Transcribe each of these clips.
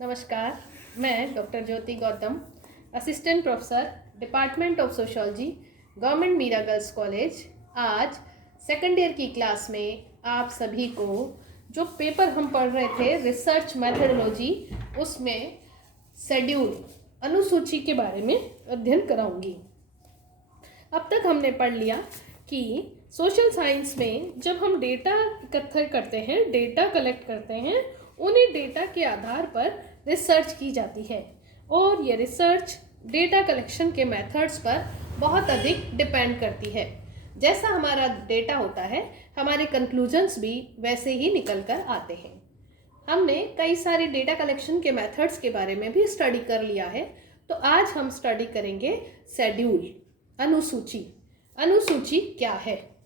नमस्कार। मैं doctor Jyoti Gautam, assistant professor, department of sociology, government Meera girls college. आज सेकंड ईयर की क्लास में आप सभी को जो पेपर हम पढ़ रहे थे रिसर्च मेथडोलॉजी, उसमें शेड्यूल अनुसूची के बारे में अध्ययन कराऊंगी। अब तक हमने पढ़ लिया कि सोशल साइंस में जब हम डेटा इकट्ठा करते हैं, डेटा कलेक्ट करते हैं, उन्हीं डेटा के आधार पर रिसर्च की जाती है और ये रिसर्च डेटा कलेक्शन के मेथड्स पर बहुत अधिक डिपेंड करती है। जैसा हमारा डेटा होता है, हमारे कंक्लूजन्स भी वैसे ही निकल कर आते हैं। हमने कई सारे डेटा कलेक्शन के मेथड्स के बारे में भी स्टडी कर लिया है, तो आज हम स्टडी करेंगे शेड्यूल, अनुसूची। अनुसूची क्या है?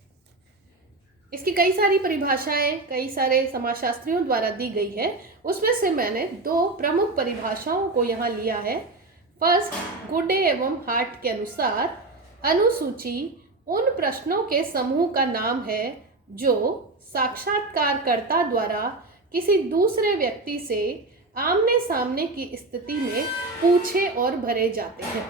इसकी कई सारी परिभाषाएं कई सारे समाजशास्त्रियों द्वारा दी गई है। उसमें से मैंने दो प्रमुख परिभाषाओं को यहाँ लिया है। फर्स्ट, गुडे एवं हार्ट के अनुसार अनुसूची उन प्रश्नों के समूह का नाम है जो साक्षात्कारकर्ता द्वारा किसी दूसरे व्यक्ति से आमने सामने की स्थिति में पूछे और भरे जाते हैं।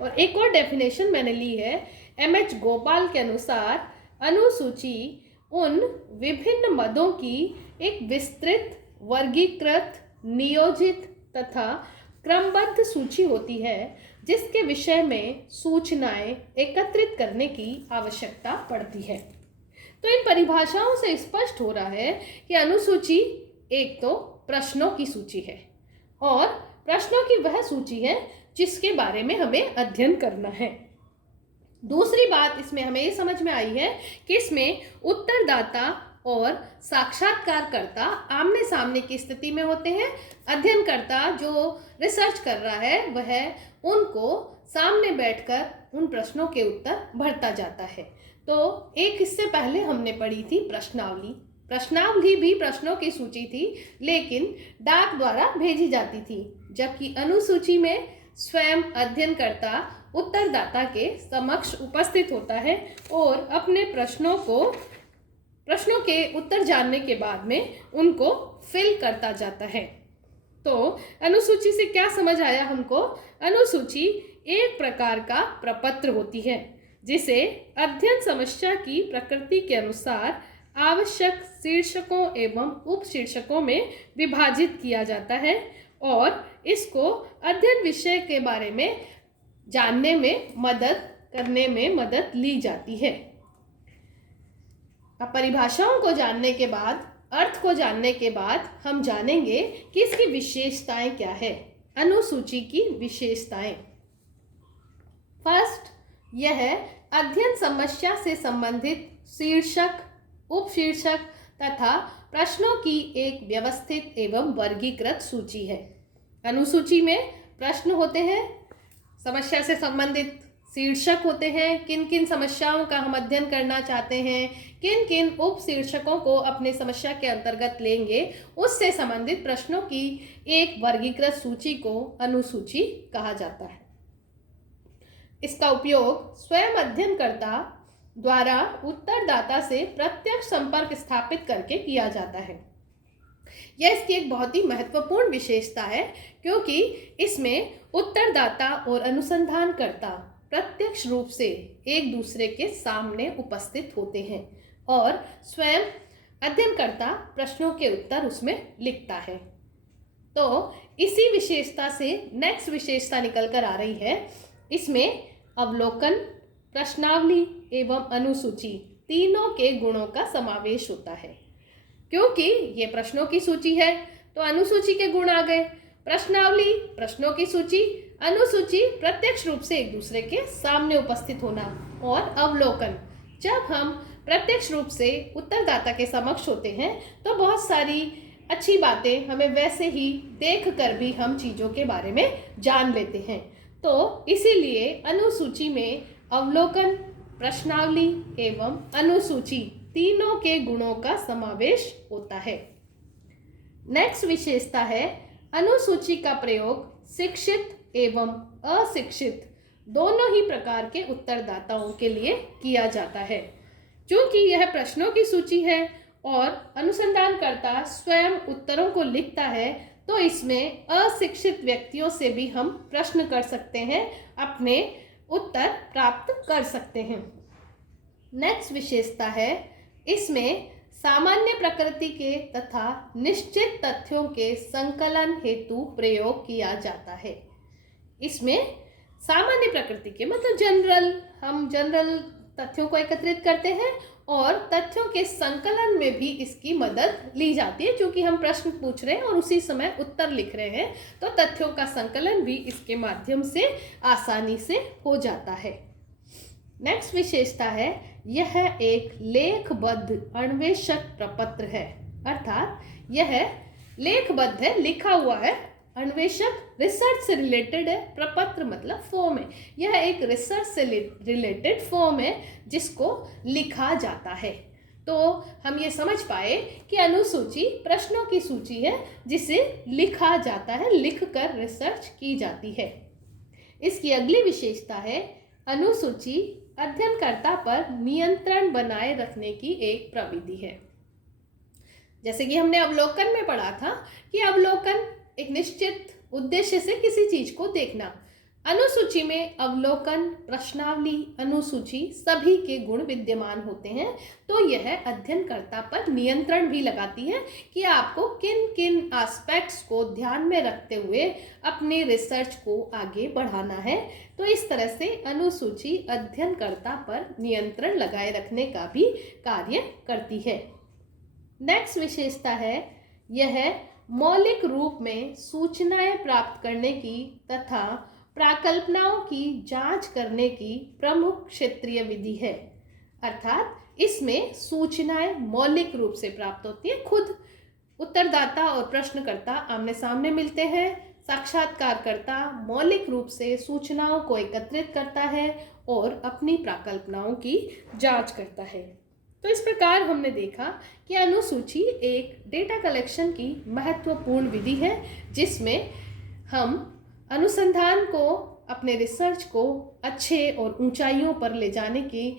और एक और डेफिनेशन मैंने ली है M.H. गोपाल के अनुसार अनुसूची उन विभिन्न मदों की एक विस्तृत, वर्गीकृत, नियोजित तथा क्रमबद्ध सूची होती है जिसके विषय में सूचनाएं एकत्रित करने की आवश्यकता पड़ती है। तो इन परिभाषाओं से स्पष्ट हो रहा है कि अनुसूची एक तो प्रश्नों की सूची है और प्रश्नों की वह सूची है जिसके बारे में हमें अध्ययन करना है। दूसरी बात इसमें हमें ये समझ में आई है कि इसमें उत्तरदाता और साक्षात्कारकर्ता आमने सामने की स्थिति में होते हैं। अध्ययनकर्ता जो रिसर्च कर रहा है वह उनको सामने बैठकर उन प्रश्नों के उत्तर भरता जाता है। तो एक इससे पहले हमने पढ़ी थी प्रश्नावली। प्रश्नावली भी प्रश्नों की सूची थी, लेकिन डाक द्वारा भेजी जाती थी, जबकि अनुसूची में स्वयं अध्ययनकर्ता उत्तरदाता के समक्ष उपस्थित होता है और अपने प्रश्नों के उत्तर जानने के बाद में उनको फिल करता जाता है। तो अनुसूची से क्या समझ आया हमको? अनुसूची एक प्रकार का प्रपत्र होती है जिसे अध्ययन समस्या की प्रकृति के अनुसार आवश्यक शीर्षकों एवं उपशीर्षकों में विभाजित किया जाता है और इसको अध्ययन विषय के बारे में जानने में मदद ली जाती है। अब परिभाषाओं को जानने के बाद, अर्थ को जानने के बाद हम जानेंगे कि इसकी विशेषताएं क्या है। अनुसूची की विशेषताएं। फर्स्ट, यह अध्ययन समस्या से संबंधित शीर्षक, उपशीर्षक तथा प्रश्नों की एक व्यवस्थित एवं वर्गीकृत सूची है। अनुसूची में प्रश्न होते हैं, समस्या से संबंधित शीर्षक होते हैं, किन किन समस्याओं का हम अध्ययन करना चाहते हैं, किन किन उप शीर्षकों को अपने समस्या के अंतर्गत लेंगे, उससे संबंधित प्रश्नों की एक वर्गीकृत सूची को अनुसूची कहा जाता है। इसका उपयोग स्वयं अध्ययनकर्ता द्वारा उत्तरदाता से प्रत्यक्ष संपर्क स्थापित करके किया जाता है। यह इसकी एक बहुत ही महत्वपूर्ण विशेषता है, क्योंकि इसमें उत्तरदाता और अनुसंधानकर्ता प्रत्यक्ष रूप से एक दूसरे के सामने उपस्थित होते हैं और स्वयं अध्ययनकर्ता प्रश्नों के उत्तर उसमें लिखता है। तो इसी विशेषता से नेक्स्ट विशेषता निकल कर आ रही है। इसमें अवलोकन, प्रश्नावली एवं अनुसूची तीनों के गुणों का समावेश होता है। क्योंकि ये प्रश्नों की सूची है तो अनुसूची के गुण आ गए। प्रश्नावली प्रश्नों की सूची, अनुसूची प्रत्यक्ष रूप से एक दूसरे के सामने उपस्थित होना, और अवलोकन जब हम प्रत्यक्ष रूप से उत्तरदाता के समक्ष होते हैं तो बहुत सारी अच्छी बातें हमें वैसे ही देख कर भी हम चीज़ों के बारे में जान लेते हैं। तो इसीलिए अनुसूची में अवलोकन, प्रश्नावली एवं अनुसूची तीनों के गुणों का समावेश होता है। नेक्स्ट विशेषता है अनुसूची का प्रयोग शिक्षित एवं अशिक्षित दोनों ही प्रकार के उत्तरदाताओं के लिए किया जाता है। क्योंकि यह प्रश्नों की सूची है और अनुसंधानकर्ता स्वयं उत्तरों को लिखता है, तो इसमें अशिक्षित व्यक्तियों से भी हम प्रश्न कर सकते हैं, अपने उत्तर प्राप्त कर सकते हैं। नेक्स्ट विशेषता है, इसमें सामान्य प्रकृति के तथा निश्चित तथ्यों के संकलन हेतु प्रयोग किया जाता है। इसमें सामान्य प्रकृति के मतलब हम जनरल तथ्यों को एकत्रित करते हैं और तथ्यों के संकलन में भी इसकी मदद ली जाती है, क्योंकि हम प्रश्न पूछ रहे हैं और उसी समय उत्तर लिख रहे हैं, तो तथ्यों का संकलन भी इसके माध्यम से आसानी से हो जाता है। नेक्स्ट विशेषता है, यह एक लेखबद्ध अन्वेषक प्रपत्र है, अर्थात यह लेखबद्ध है, लिखा हुआ है, अन्वेषक रिसर्च से रिलेटेड है, प्रपत्र मतलब फॉर्म है, यह एक रिसर्च से रिलेटेड फॉर्म है जिसको लिखा जाता है। तो हम ये समझ पाए कि अनुसूची प्रश्नों की सूची है जिसे लिखा जाता है, लिखकर रिसर्च की जाती है। इसकी अगली विशेषता है, अनुसूची अध्ययनकर्ता पर नियंत्रण बनाए रखने की एक प्रविधि है। जैसे कि हमने अवलोकन में पढ़ा था कि अवलोकन एक निश्चित उद्देश्य से किसी चीज को देखना। अनुसूची में अवलोकन, प्रश्नावली, अनुसूची सभी के गुण विद्यमान होते हैं, तो यह अध्ययनकर्ता पर नियंत्रण भी लगाती है कि आपको किन किन एस्पेक्ट्स को ध्यान में रखते हुए अपने रिसर्च को आगे बढ़ाना है। तो इस तरह से अनुसूची अध्ययनकर्ता पर नियंत्रण लगाए रखने का भी कार्य करती है। नेक्स्ट विशेषता है, यह मौलिक रूप में सूचनाएं प्राप्त करने की तथा प्राकल्पनाओं की जांच करने की प्रमुख क्षेत्रीय विधि है, अर्थात इसमें सूचनाएं मौलिक रूप से प्राप्त होती हैं। खुद उत्तरदाता और प्रश्नकर्ता आमने सामने मिलते हैं, साक्षात्कारकर्ता मौलिक रूप से सूचनाओं को एकत्रित करता है और अपनी प्राकल्पनाओं की जांच करता है। तो इस प्रकार हमने देखा कि अनुसूची एक डेटा कलेक्शन की महत्वपूर्ण विधि है, जिसमें हम अनुसंधान को, अपने रिसर्च को अच्छे और ऊंचाइयों पर ले जाने की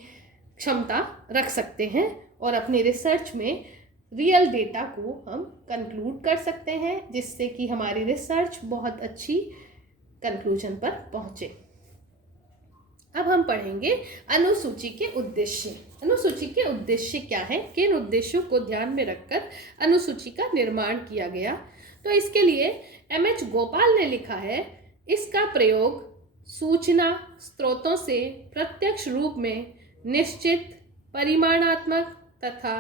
क्षमता रख सकते हैं और अपने रिसर्च में रियल डेटा को हम कंक्लूड कर सकते हैं, जिससे कि हमारी रिसर्च बहुत अच्छी कंक्लूजन पर पहुंचे। अब हम पढ़ेंगे अनुसूची के उद्देश्य। अनुसूची के उद्देश्य क्या है, किन उद्देश्यों को ध्यान में रखकर अनुसूची का निर्माण किया गया। तो इसके लिए M.H. गोपाल ने लिखा है, इसका प्रयोग सूचना स्रोतों से प्रत्यक्ष रूप में निश्चित, परिमाणात्मक तथा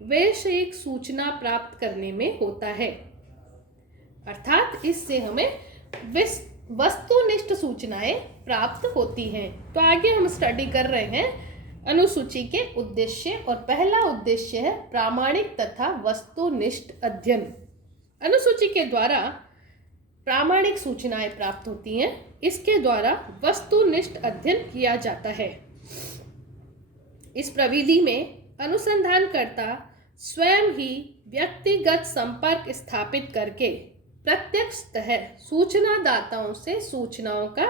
वैश्विक सूचना प्राप्त करने में होता है, अर्थात इससे हमें वस्तुनिष्ठ सूचनाएं प्राप्त होती हैं। तो आगे हम स्टडी कर रहे हैं अनुसूची के उद्देश्य, और पहला उद्देश्य है प्रामाणिक तथा वस्तुनिष्ठ अध्ययन। अनुसूची के द्वारा प्रामाणिक सूचनाएं प्राप्त होती हैं, इसके द्वारा वस्तुनिष्ठ अध्ययन किया जाता है। इस प्रविधि में अनुसंधानकर्ता स्वयं ही व्यक्तिगत संपर्क स्थापित करके प्रत्यक्षतः सूचनादाताओं से सूचनाओं का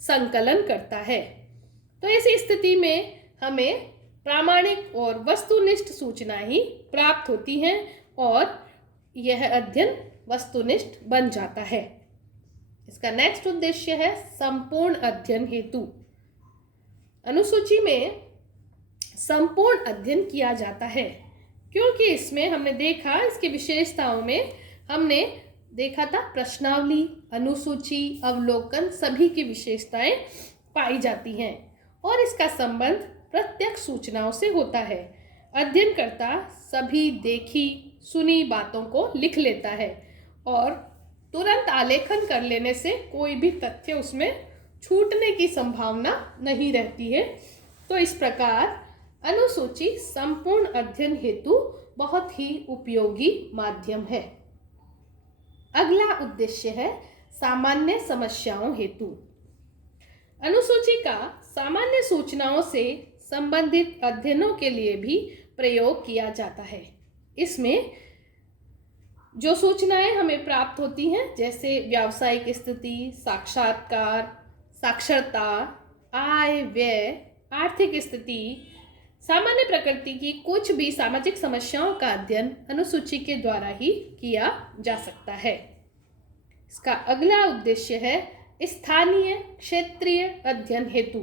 संकलन करता है। तो ऐसी स्थिति में हमें प्रामाणिक और वस्तुनिष्ठ सूचनाएं ही प्राप्त होती हैं और यह अध्ययन वस्तुनिष्ठ बन जाता है। इसका नेक्स्ट उद्देश्य है संपूर्ण अध्ययन हेतु। अनुसूची में संपूर्ण अध्ययन किया जाता है, क्योंकि इसमें हमने देखा, इसकी विशेषताओं में हमने देखा था प्रश्नावली, अनुसूची, अवलोकन सभी की विशेषताएं पाई जाती हैं और इसका संबंध प्रत्यक्ष सूचनाओं से होता है। अध्ययनकर्ता सभी देखी सुनी बातों को लिख लेता है और तुरंत आलेखन कर लेने से कोई भी तथ्य उसमें छूटने की संभावना नहीं रहती है। तो इस प्रकार अनुसूची संपूर्ण अध्ययन हेतु बहुत ही उपयोगी माध्यम है। अगला उद्देश्य है सामान्य समस्याओं हेतु। अनुसूची का सामान्य सूचनाओं से संबंधित अध्ययनों के लिए भी प्रयोग किया जाता है। इसमें जो सूचनाएं हमें प्राप्त होती हैं, जैसे व्यावसायिक स्थिति, साक्षात्कार, साक्षरता, आय व्यय, आर्थिक स्थिति, सामान्य प्रकृति की कुछ भी सामाजिक समस्याओं का अध्ययन अनुसूची के द्वारा ही किया जा सकता है। इसका अगला उद्देश्य है स्थानीय क्षेत्रीय अध्ययन हेतु।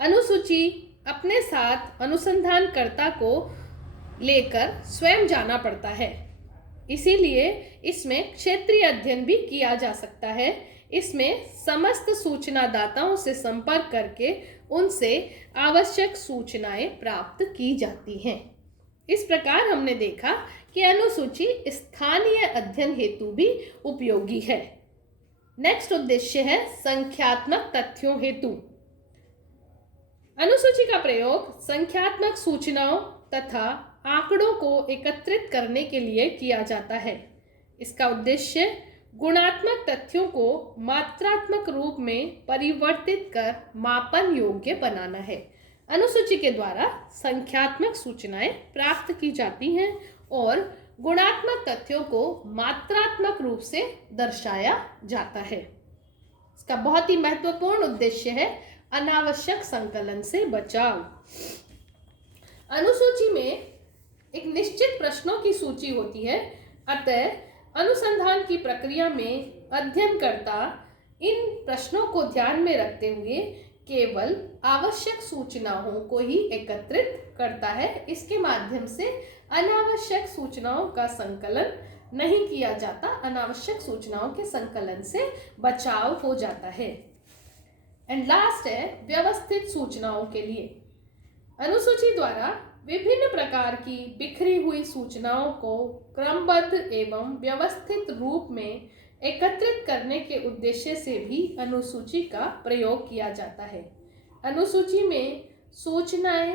अनुसूची अपने साथ अनुसंधानकर्ता को लेकर स्वयं जाना पड़ता है, इसीलिए इसमें क्षेत्रीय अध्ययन भी किया जा सकता है। इसमें समस्त सूचनादाताओं से संपर्क करके उनसे आवश्यक सूचनाएं प्राप्त की जाती हैं। इस प्रकार हमने देखा कि अनुसूची स्थानीय अध्ययन हेतु भी उपयोगी है। नेक्स्ट उद्देश्य है संख्यात्मक तथ्यों हेतु। अनुसूची का प्रयोग संख्यात्मक सूचनाओं तथा आंकड़ों को एकत्रित करने के लिए किया जाता है। इसका उद्देश्य गुणात्मक तथ्यों को मात्रात्मक रूप में परिवर्तित कर मापन योग्य बनाना है। अनुसूची के द्वारा संख्यात्मक सूचनाएं प्राप्त की जाती हैं और गुणात्मक तथ्यों को मात्रात्मक रूप से दर्शाया जाता है। इसका बहुत ही महत्वपूर्ण उद्देश्य है अनावश्यक संकलन से बचाव। अनुसूची में एक निश्चित प्रश्नों की सूची होती है, अतः अनुसंधान की प्रक्रिया में अध्ययनकर्ता इन प्रश्नों को ध्यान में रखते हुए केवल आवश्यक सूचनाओं को ही एकत्रित करता है। इसके माध्यम से अनावश्यक सूचनाओं का संकलन नहीं किया जाता, अनावश्यक सूचनाओं के संकलन से बचाव हो जाता है। एंड लास्ट है व्यवस्थित सूचनाओं के लिए। अनुसूची द्वारा विभिन्न प्रकार की बिखरी हुई सूचनाओं को क्रमबद्ध एवं व्यवस्थित रूप में एकत्रित करने के उद्देश्य से भी अनुसूची का प्रयोग किया जाता है। अनुसूची में सूचनाएं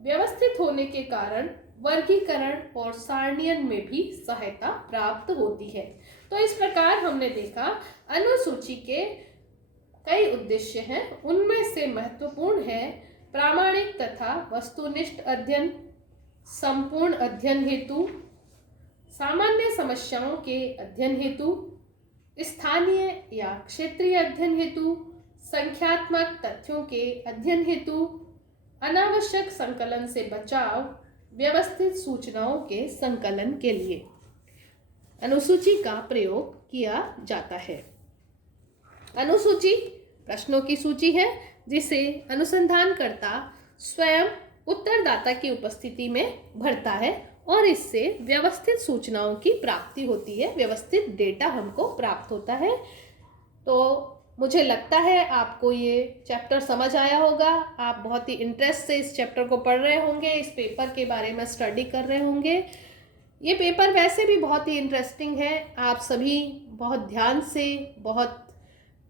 व्यवस्थित होने के कारण वर्गीकरण और सारणीयन में भी सहायता प्राप्त होती है। तो इस प्रकार हमने देखा अनुसूची के कई उद्देश्य हैं, उनमें से महत्वपूर्ण है प्रामाणिक तथा वस्तुनिष्ठ अध्ययन, संपूर्ण अध्ययन हेतु, सामान्य समस्याओं के अध्ययन हेतु, स्थानीय या क्षेत्रीय अध्ययन हेतु, संख्यात्मक तथ्यों के अध्ययन हेतु, अनावश्यक संकलन से बचाव, व्यवस्थित सूचनाओं के संकलन के लिए अनुसूची का प्रयोग किया जाता है। अनुसूची प्रश्नों की सूची है जिसे अनुसंधानकर्ता स्वयं उत्तरदाता की उपस्थिति में भरता है और इससे व्यवस्थित सूचनाओं की प्राप्ति होती है, व्यवस्थित डेटा हमको प्राप्त होता है। तो मुझे लगता है आपको ये चैप्टर समझ आया होगा। आप बहुत ही इंटरेस्ट से इस चैप्टर को पढ़ रहे होंगे, इस पेपर के बारे में स्टडी कर रहे होंगे। ये पेपर वैसे भी बहुत ही इंटरेस्टिंग है। आप सभी बहुत ध्यान से, बहुत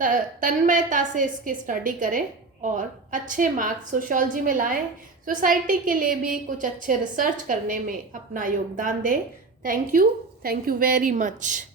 तन्मयता से इसकी स्टडी करें और अच्छे मार्क्स सोशियोलॉजी में लाएं। सोसाइटी के लिए भी कुछ अच्छे रिसर्च करने में अपना योगदान दें। Thank you very much.